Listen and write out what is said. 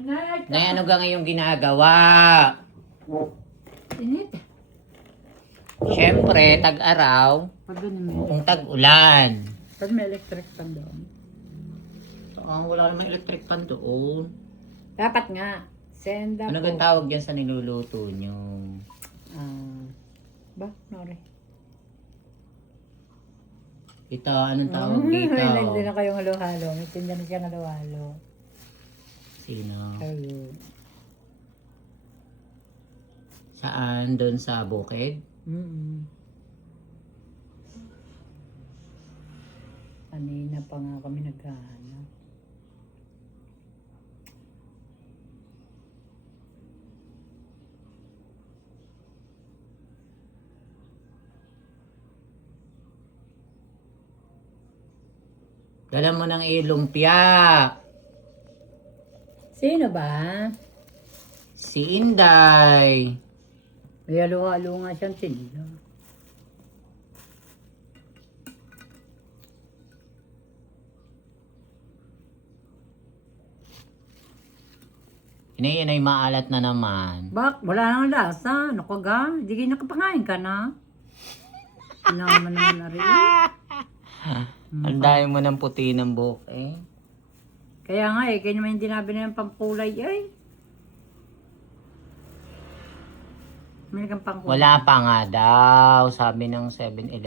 Nay, ano ka ngayong ginagawa? Init. Siyempre, tag-araw, Pag ganun may kung tag-ulan. Pag may electric pan doon. Wala namang electric pan doon. Dapat nga. Send up. Ano ang tawag dyan sa niluluto nyo? Ba? Nori. Ito, anong tawag dito? Hindi na kayong halo-halo. May tinda na siyang halo-halo. Sino? Ayun. Saan? Doon sa bukid? Kanina pa nga kami naghahanap. Dala mo ng ilumpia. Sino ba? Si Inday. May halo-halo nga siyang tinda. Inay maalat na naman. Bak, wala nang lasa. Ano ka ga? Hindi kayo nakapangain ka na. Naman naman na rin. Ang dami mo ng puti ng buhok eh. Kaya nga eh, kaya naman hindi nabili ng pangkulay ay. May kang pangkulay. Wala pa nga daw, sabi ng 7-Eleven.